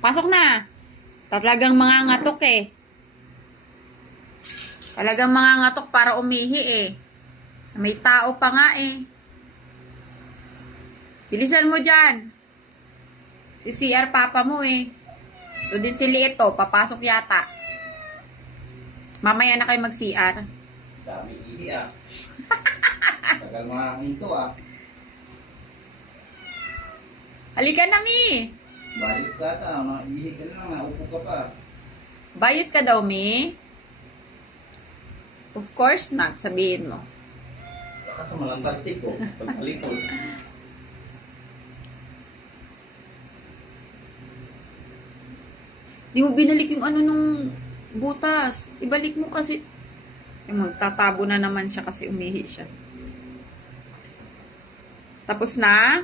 Pasok na. Talagang mga ngatok eh. Talagang mga ngatok para umihi eh. May tao pa nga eh. Bilisan mo dyan. Si CR papa mo eh. Ito din si Lito. Papasok yata. Mamaya na kayo mag-CR. Dami ihi ah. Tagal mga hinto ah. Halika na, Mi. Bayot ka ta. Mga ihi ka na. Naupo ka pa. Bayot ka daw, Mi? Of course not. Sabihin mo. Baka ka malang tagsik ko. Pagpalikod. Di mo binalik yung ano nung butas. Ibalik mo kasi. Magtatabo na naman siya kasi umihi siya. Tapos na?